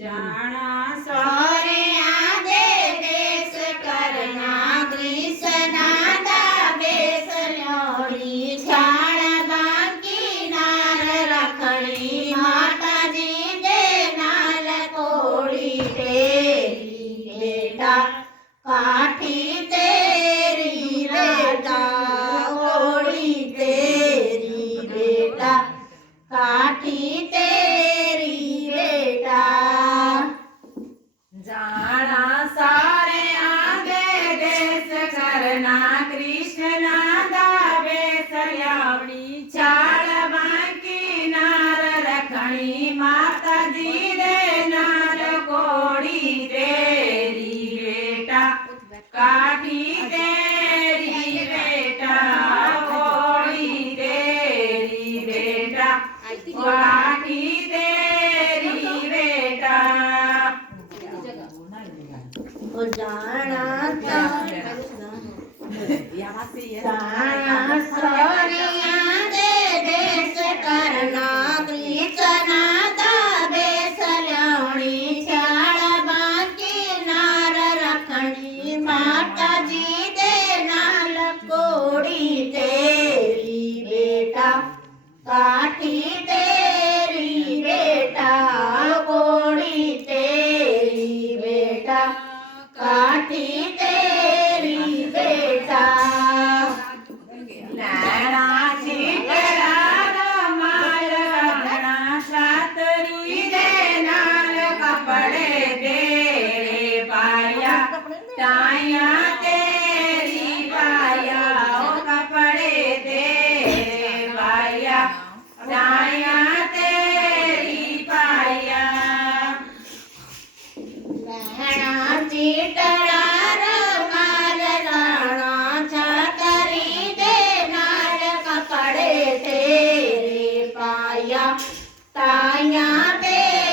जाना सोरे आदे देश करना कृष्णा दा बेस ल्योड़ी छाड़ बाकी नार रखड़ी माता जी दे नाल कोड़ी तेरी बेटा काठी तेरी बेटा कोड़ी तेरी बेटा काठी तेरी बेटा जाना सारे आगे देश करना कृष्णा दा बेस ल्योड़ी छाड़ बाकी नार रखणी माता जी दे नार कोड़ी तेरी बेटा काठी तेरी बेटा कोड़ी तेरी बेटा काठी तेरी बेटा जाना सोनिया दे देश करना कृष्णा दा बेस ल्योड़ी छाड़ बाकी नार रखणी माता जी दे नाल कोड़ी तेरी बेटा काठी तेरी बेटा कोड़ी तेरी बेटा काठी तेरी बेटा नैना चीकरा रुमाल रखना छातरी दे नाल कपड़े तेरे पाया टाइया तेरी पाया ओ कपड़े तेरे पाया टाइया तेरी पाया नैना चीकरा रुमाल रखना छातरी दे नाल कपड़े तेरे पाया टाइया तेरी